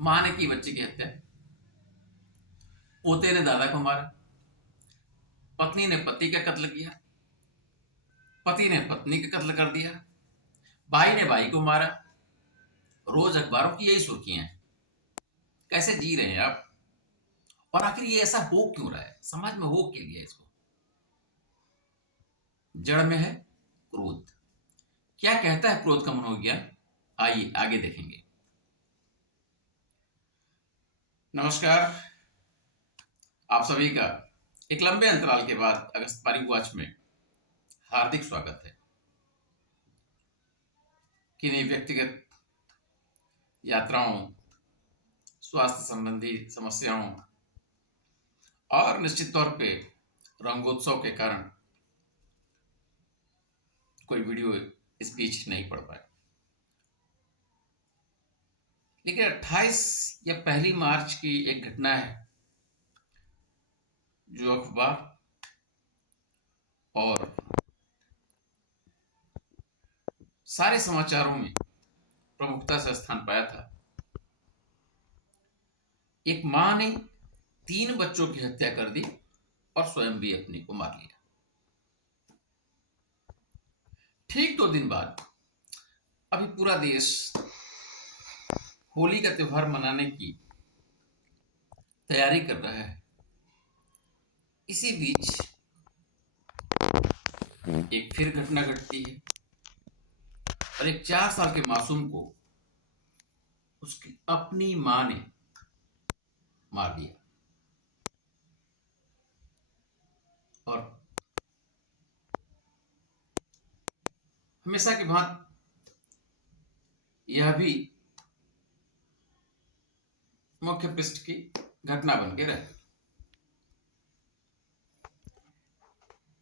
मां ने की बच्चे की हत्या, पोते ने दादा को मारा, पत्नी ने पति का कत्ल किया, पति ने पत्नी का कत्ल कर दिया, भाई ने भाई को मारा। रोज अखबारों की यही सुर्खियां हैं। कैसे जी रहे हैं आप? और आखिर ये ऐसा हो क्यों रहा है? समाज में हो क्यों गया इसको? जड़ में है क्रोध। क्या कहता है क्रोध का मनोविज्ञान? आइए आगे देखेंगे। नमस्कार, आप सभी का एक लंबे अंतराल के बाद अगस्त पारी वॉच में हार्दिक स्वागत है। किन्हीं व्यक्तिगत यात्राओं, स्वास्थ्य संबंधी समस्याओं और निश्चित तौर पे रंगोत्सव के कारण कोई वीडियो इस बीच नहीं पड़ पाया। लेकिन 28 या 1 मार्च की एक घटना है जो अखबार और सारे समाचारों में प्रमुखता से स्थान पाया था। एक मां ने 3 बच्चों की हत्या कर दी और स्वयं भी अपनी को मार लिया। ठीक 2 दिन बाद अभी पूरा देश होली का त्योहार मनाने की तैयारी कर रहा है। इसी बीच एक फिर घटना घटती है और एक 4 साल के मासूम को उसकी अपनी मां ने मार दिया। और हमेशा की भांति यह भी मुख्य पृष्ठ की घटना बन के रहती।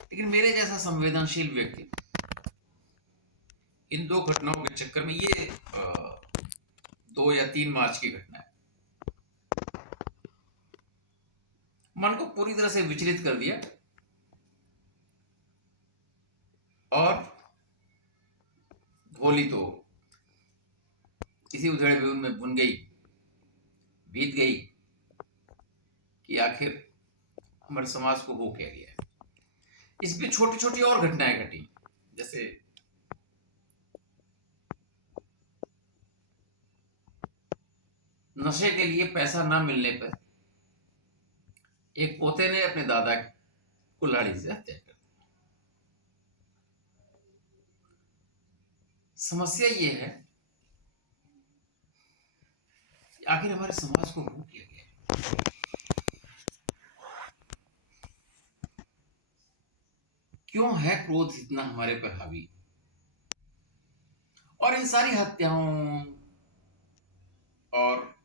लेकिन मेरे जैसा संवेदनशील व्यक्ति इन 2 घटनाओं के चक्कर में, ये 2 या 3 मार्च की घटना है, मन को पूरी तरह से विचलित कर दिया और होली तो इसी उधेड़ बुन में बुन गई, बीत गई कि आखिर हमारे समाज को हो क्या गया। इस पे छोटी छोटी और घटनाएं घटी, जैसे नशे के लिए पैसा ना मिलने पर एक पोते ने अपने दादा को लाड़ी से हत्या कर दी। समस्या ये है कि आखिर हमारे समाज को हो क्या गया। क्यों है क्रोध इतना हमारे पर हावी? और इन सारी हत्याओं और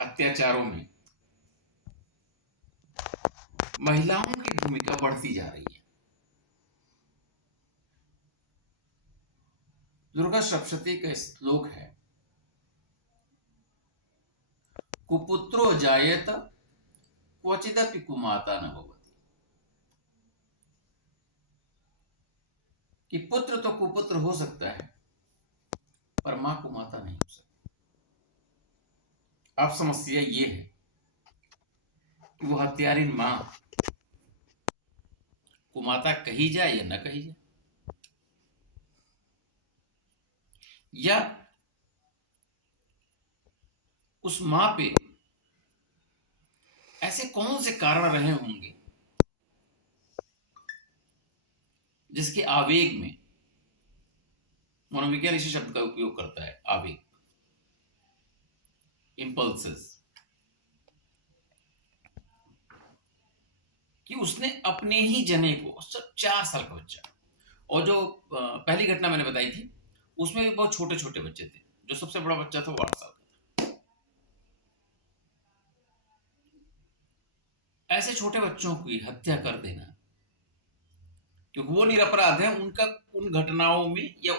अत्याचारों में महिलाओं की भूमिका बढ़ती जा रही है। दुर्गा सप्तशती का श्लोक है, कुपुत्रो जायेत क्वचिदपि कुमाता न भवति, कि पुत्र तो कुपुत्र हो सकता है पर मां कुमाता नहीं हो सकती। अब समस्या ये है कि वो हत्यारिन मां कुमाता कही जाए या न कही जाए, या उस मां पे ऐसे कौन से कारण रहे होंगे जिसके आवेग में, मनोविज्ञान इसी शब्द का उपयोग करता है, आवेग, इंपल्सेस, कि उसने अपने ही जने को, सिर्फ 4 साल का बच्चा, और जो पहली घटना मैंने बताई थी उसमें भी बहुत छोटे छोटे बच्चे थे, जो सबसे बड़ा बच्चा था वो 8 साल का था। ऐसे छोटे बच्चों की हत्या कर देना, क्योंकि वो निरपराध है, उनका उन घटनाओं में या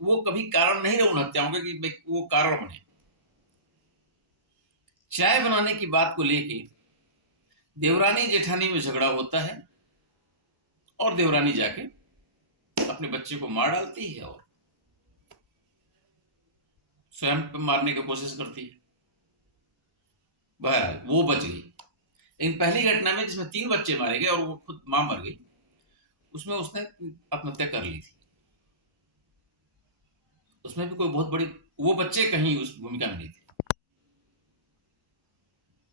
वो कभी कारण नहीं रहे उन हत्याओं के कि वो कारण बने। चाय बनाने की बात को लेके देवरानी जेठानी में झगड़ा होता है और देवरानी जाके अपने बच्चे को मार डालती है और स्वयं मारने की कोशिश करती है। बहरहाल वो बच गई। लेकिन पहली घटना में जिसमें 3 बच्चे मारे गए और वो खुद मां मर गई, उसमें उसने आत्महत्या कर ली थी। उसमें भी कोई बहुत बड़ी, वो बच्चे कहीं उस भूमिका में नहीं थे।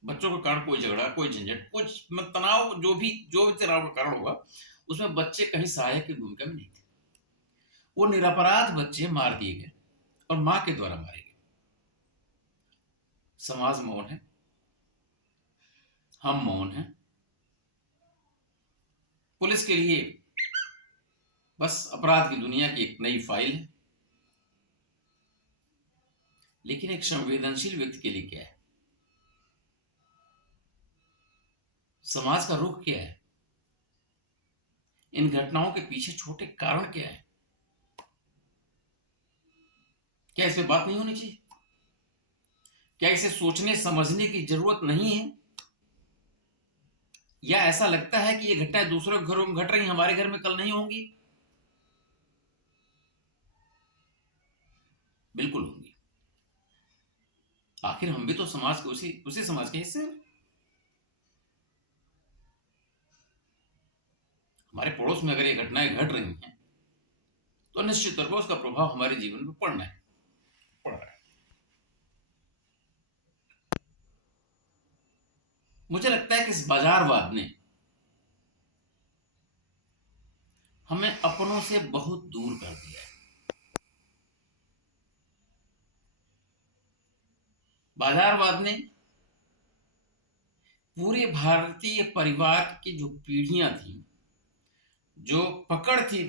बच्चों के कारण कोई झगड़ा, कोई झंझट, कुछ तनाव, जो भी तनाव का कारण होगा, उसमें बच्चे कहीं सहायक की भूमिका में नहीं थे। वो निरपराध बच्चे मार दिए गए और मां के द्वारा मारे गए। समाज मौन है, हम मौन हैं। पुलिस के लिए बस अपराध की दुनिया की एक नई फाइल है। लेकिन एक संवेदनशील व्यक्ति के लिए क्या है? समाज का रुख क्या है? इन घटनाओं के पीछे छोटे कारण क्या है? क्या इस पे बात नहीं होनी चाहिए? क्या इसे सोचने समझने की जरूरत नहीं है? या ऐसा लगता है कि ये घटनाएं दूसरों के घरों में घट रही, हमारे घर में कल नहीं होंगी? बिल्कुल होंगी। आखिर हम भी तो समाज के उसी उसी समाज के हिस्से हैं। हमारे पड़ोस में अगर ये घटनाएं घट रही हैं, तो निश्चित तौर पर उसका प्रभाव हमारे जीवन में पड़ रहा है। मुझे लगता है कि इस बाजारवाद ने हमें अपनों से बहुत दूर कर दिया है। बाजारवाद ने पूरे भारतीय परिवार की जो पीढ़ियां थी, जो पकड़ थी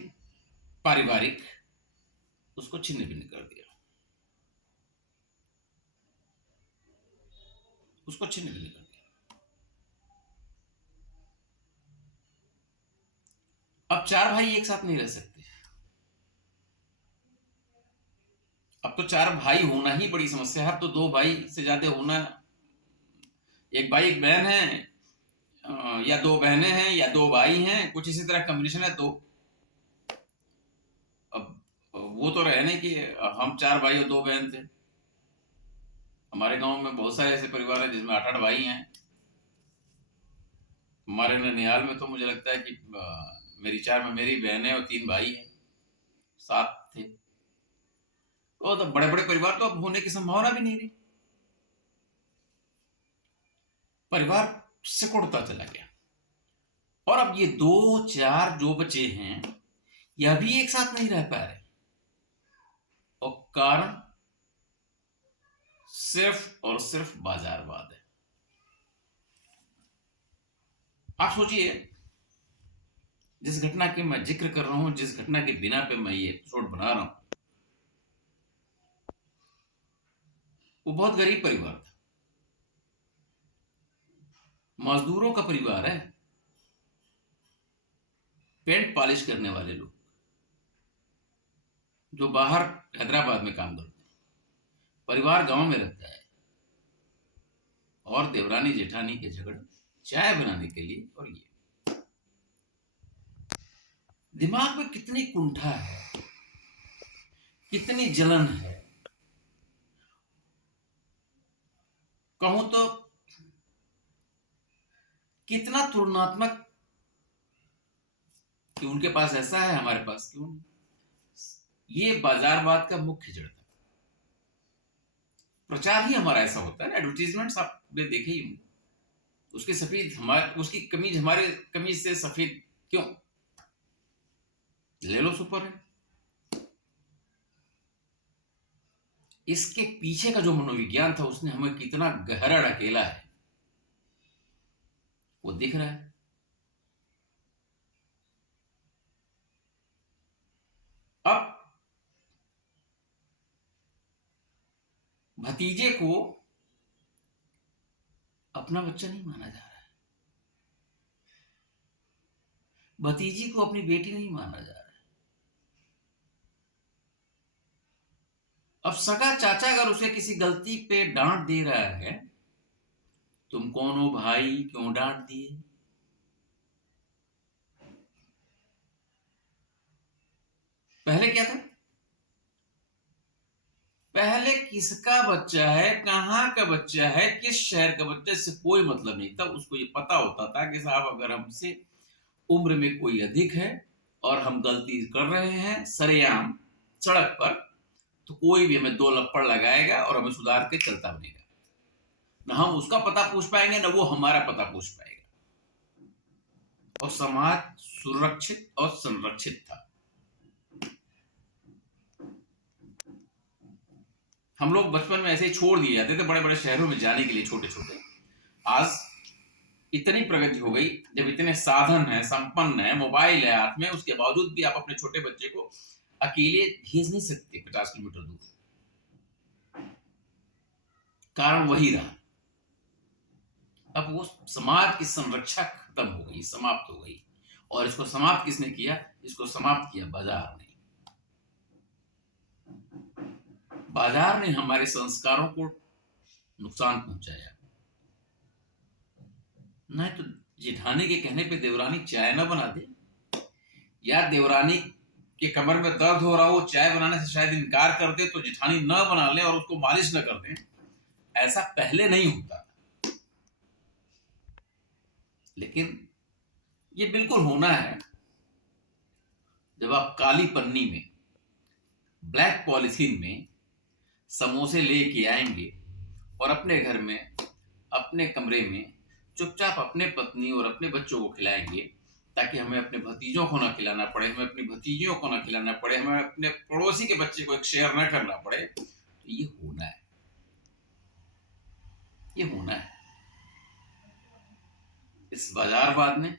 पारिवारिक, उसको छिन्न भिन्न कर दिया, उसको छिन्न भिन्न कर दिया। अब 4 भाई एक साथ नहीं रह सकते। अब तो 4 भाई होना ही बड़ी समस्या है। अब तो 2 भाई से ज्यादा होना, एक भाई एक बहन है, या 2 बहनें हैं, या 2 भाई हैं, कुछ इसी तरह कॉम्बिनेशन है। तो अब वो तो रहे नहीं कि हम 4 भाई और 2 बहन थे। हमारे गांव में बहुत सारे ऐसे परिवार हैं जिसमें 8-8 भाई हैं। हमारे ननिहाल में तो मुझे लगता है कि मेरी 4 में मेरी बहन है और 3 भाई हैं, 7 थे। तो बड़े बड़े परिवार तो अब होने की संभावना भी नहीं रही। परिवार सिकुड़ता चला गया। और अब ये 2-4 जो बचे हैं, यह भी एक साथ नहीं रह पा रहे। और कारण सिर्फ और सिर्फ बाजारवाद है। आप सोचिए, जिस घटना के मैं जिक्र कर रहा हूं, जिस घटना के बिना पे मैं ये एपिसोड बना रहा हूं, वो बहुत गरीब परिवार था। मजदूरों का परिवार है, पेंट पॉलिश करने वाले लोग जो बाहर हैदराबाद में काम करते हैं। परिवार गांव में रहता है और देवरानी जेठानी के झगड़े चाय बनाने के लिए। और ये दिमाग में कितनी कुंठा है, कितनी जलन है। कहूं तो कितना तुलनात्मक, कि उनके पास ऐसा है, हमारे पास क्यों नहीं। ये बाजारवाद का मुख्य जड़ था। प्रचार ही हमारा ऐसा होता है ना, एडवर्टीजमेंट्स आपने देखे ही होंगे। उसकी सफेद हमारे, उसकी कमीज हमारे कमीज से सफेद क्यों? ले लो सुपर है। इसके पीछे का जो मनोविज्ञान था, उसने हमें कितना गहरा ढकेला है, वो दिख रहा है। अब भतीजे को अपना बच्चा नहीं माना जा रहा है, भतीजी को अपनी बेटी नहीं माना जा रहा है। अब सगा चाचा अगर उसे किसी गलती पे डांट दे रहा है, तुम कौन हो भाई, क्यों डांट दिए? पहले क्या था? पहले किसका बच्चा है, कहाँ का बच्चा है, किस शहर का बच्चा, इससे कोई मतलब नहीं था। उसको ये पता होता था कि साहब अगर हमसे उम्र में कोई अधिक है और हम गलती कर रहे हैं सरेआम सड़क पर, तो कोई भी हमें दो लप्पड़ लगाएगा और हमें सुधार के चलता बनेगा। न हम उसका पता पूछ पाएंगे, न वो हमारा पता पूछ पाएगा। और समाज सुरक्षित और संरक्षित था। हम लोग बचपन में ऐसे ही छोड़ दिए जाते थे बड़े बड़े शहरों में जाने के लिए, छोटे छोटे। आज इतनी प्रगति हो गई, जब इतने साधन है, संपन्न है, मोबाइल है हाथ में, उसके बावजूद भी आप अपने छोटे बच्चे को अकेले भेज नहीं सकते 50 किलोमीटर दूर। कारण वही रहा। अब वो समाज की संरक्षा खत्म हो गई, समाप्त हो गई। और इसको समाप्त किसने किया? इसको समाप्त किया बाजार ने। बाजार ने हमारे संस्कारों को नुकसान पहुंचाया। नहीं तो जेठानी के कहने पे देवरानी चाय ना बना दे, या देवरानी के कमर में दर्द हो रहा हो, चाय बनाने से शायद इनकार कर दे, तो जेठानी न बना ले और उसको मालिश न कर दे। ऐसा पहले नहीं होता, लेकिन ये बिल्कुल होना है। जब आप काली पन्नी में, ब्लैक पॉलिथीन में समोसे लेके आएंगे और अपने घर में, अपने कमरे में चुपचाप अपने पत्नी और अपने बच्चों को खिलाएंगे, ताकि हमें अपने भतीजों को ना खिलाना पड़े, हमें अपनी भतीजियों को ना खिलाना पड़े, हमें अपने पड़ोसी के बच्चे को एक शेयर ना करना पड़े, तो ये होना है, ये होना है। इस बाजारवाद ने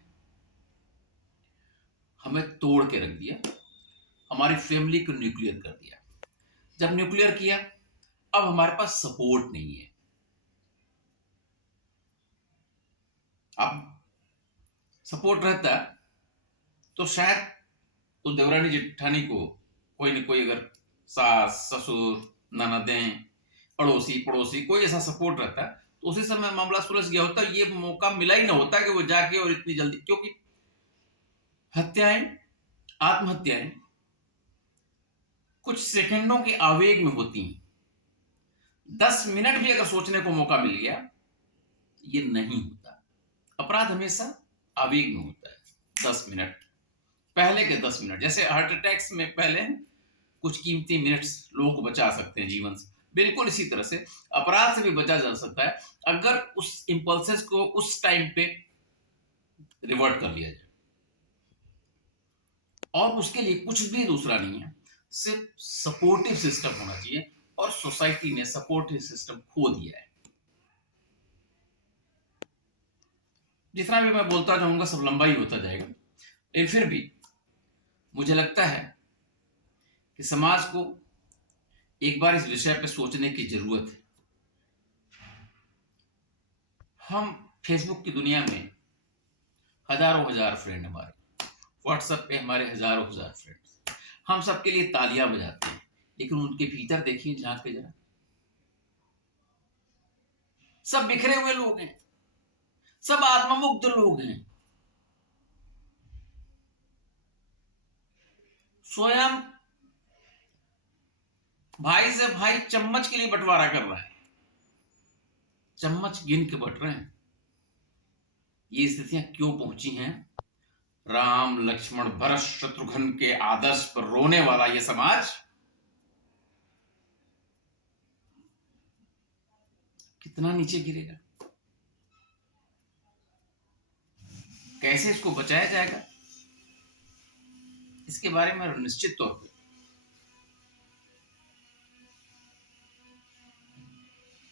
हमें तोड़ के रख दिया, हमारी फैमिली को न्यूक्लियर कर दिया। जब न्यूक्लियर किया, अब हमारे पास सपोर्ट नहीं है। अब सपोर्ट रहता तो शायद उस देवरानी जेठानी को कोई न कोई, अगर सास ससुर ननदें पड़ोसी पड़ोसी कोई ऐसा सपोर्ट रहता, तो उसी समय मामला सुलझ गया होता। ये मौका मिला ही ना होता कि वो जाके और इतनी जल्दी, क्योंकि हत्याएं, आत्महत्याएं कुछ सेकंडों के आवेग में होती हैं। 10 मिनट भी अगर सोचने को मौका मिल गया, ये नहीं होता। अपराध हमेशा आवेग में होता है। 10 मिनट पहले के 10 मिनट, जैसे हार्ट अटैक्स में पहले कुछ कीमती मिनट्स लोगों को बचा सकते हैं जीवन से, बिल्कुल इसी तरह से अपराध से भी बचा जा सकता है, अगर उस इंपल्सेस को उस टाइम पे रिवर्ट कर लिया जाए। और उसके लिए कुछ भी दूसरा नहीं है, सिर्फ सपोर्टिव सिस्टम होना चाहिए। और सोसाइटी ने सपोर्टिव सिस्टम खो दिया है। जितना भी मैं बोलता जाऊंगा सब लंबा ही होता जाएगा, लेकिन फिर भी मुझे लगता है कि समाज को एक बार इस विषय पे सोचने की जरूरत है। हम फेसबुक की दुनिया में हजारों हजार फ्रेंड, हमारे व्हाट्सएप पे हमारे हजारों हजार फ्रेंड्स, हम सबके लिए तालियां बजाते हैं, लेकिन उनके भीतर देखिए, झांक के जरा, सब बिखरे हुए लोग हैं, सब आत्ममुग्ध लोग हैं। स्वयं भाई से भाई चम्मच के लिए बंटवारा कर रहा है, चम्मच गिन के बट रहे हैं। ये स्थितियां क्यों पहुंची हैं? राम लक्ष्मण भरत शत्रुघ्न के आदर्श पर रोने वाला ये समाज कितना नीचे गिरेगा? कैसे इसको बचाया जाएगा, इसके बारे में निश्चित तौर पे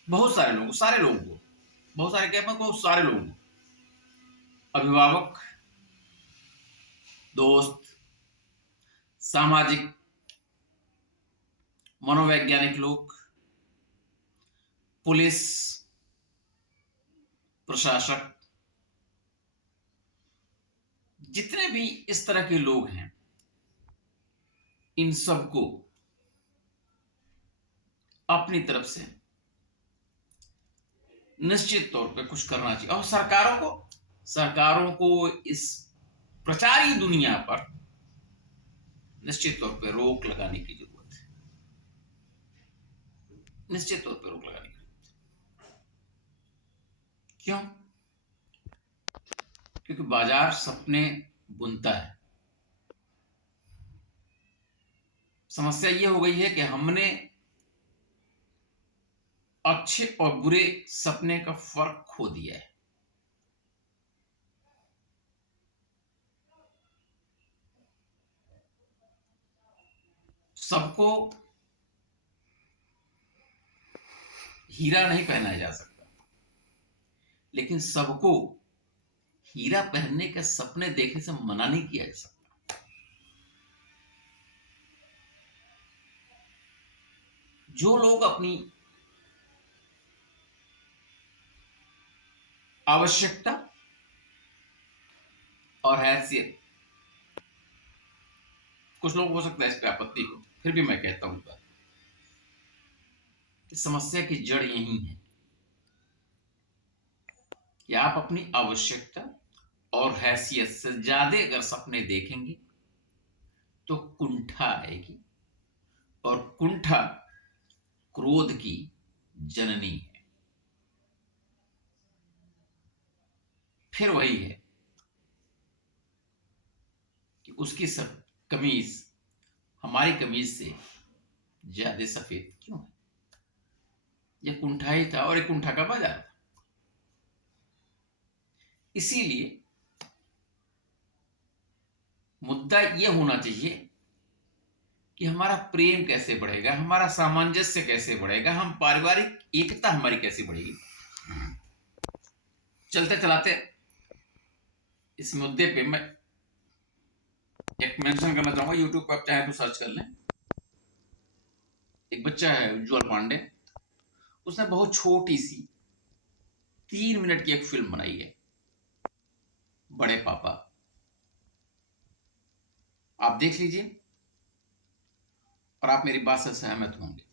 बहुत सारे लोगों को, बहुत सारे क्या, बहुत सारे लोगों को, अभिभावक, दोस्त, सामाजिक, मनोवैज्ञानिक लोग, पुलिस, प्रशासक, जितने भी इस तरह के लोग हैं, इन सबको अपनी तरफ से निश्चित तौर पे कुछ करना चाहिए। और सरकारों को इस प्रचारी दुनिया पर निश्चित तौर पे रोक लगाने की जरूरत है। निश्चित तौर पर रोक लगानी है। क्यों? क्योंकि बाजार सपने बुनता है। समस्या ये हो गई है कि हमने अच्छे और बुरे सपने का फर्क खो दिया है। सबको हीरा नहीं पहनाया जा सकता, लेकिन सबको हीरा पहनने के सपने देखने से मना नहीं किया जा सकता। जो लोग अपनी आवश्यकता और हैसियत, कुछ लोग हो सकता है इस पर आपत्ति हो, फिर भी मैं कहता हूं कि समस्या की जड़ यही है कि आप अपनी आवश्यकता और हैसियत से ज्यादा अगर सपने देखेंगे तो कुंठा आएगी, और कुंठा क्रोध की जननी है। फिर वही है कि उसकी सब कमीज हमारी कमीज से ज्यादा सफेद क्यों है? यह कुंठा ही था, और एक कुंठा का बाजार था। इसीलिए मुद्दा यह होना चाहिए कि हमारा प्रेम कैसे बढ़ेगा, हमारा सामंजस्य कैसे बढ़ेगा, हम पारिवारिक एकता हमारी कैसे बढ़ेगी। चलते चलाते इस मुद्दे पे मैं एक मेंशन करना चाहूंगा। यूट्यूब पर आप चाहे तो सर्च कर लें। एक बच्चा है उज्जवल पांडे, उसने बहुत छोटी सी 3 मिनट की एक फिल्म बनाई है, बड़े पापा। आप देख लीजिए और आप मेरी बात से सहमत होंगे।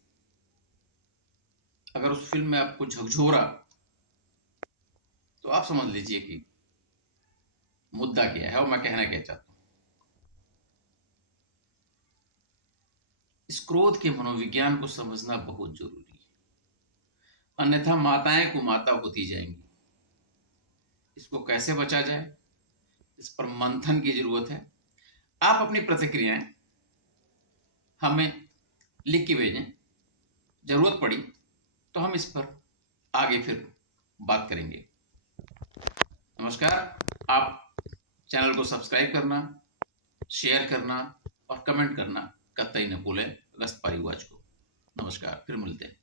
अगर उस फिल्म में आपको झकझोरा तो आप समझ लीजिए कि मुद्दा क्या है और मैं कहना क्या चाहता हूं। इस क्रोध के मनोविज्ञान को समझना बहुत जरूरी है, अन्यथा माताएं कुमाता होती जाएंगी। इसको कैसे बचा जाए, इस पर मंथन की जरूरत है। आप अपनी प्रतिक्रियाएं हमें लिख के भेजें, जरूरत पड़ी तो हम इस पर आगे फिर बात करेंगे। नमस्कार। आप चैनल को सब्सक्राइब करना, शेयर करना और कमेंट करना कतई न भूलें। अगस्त पारिवाज को नमस्कार, फिर मिलते हैं।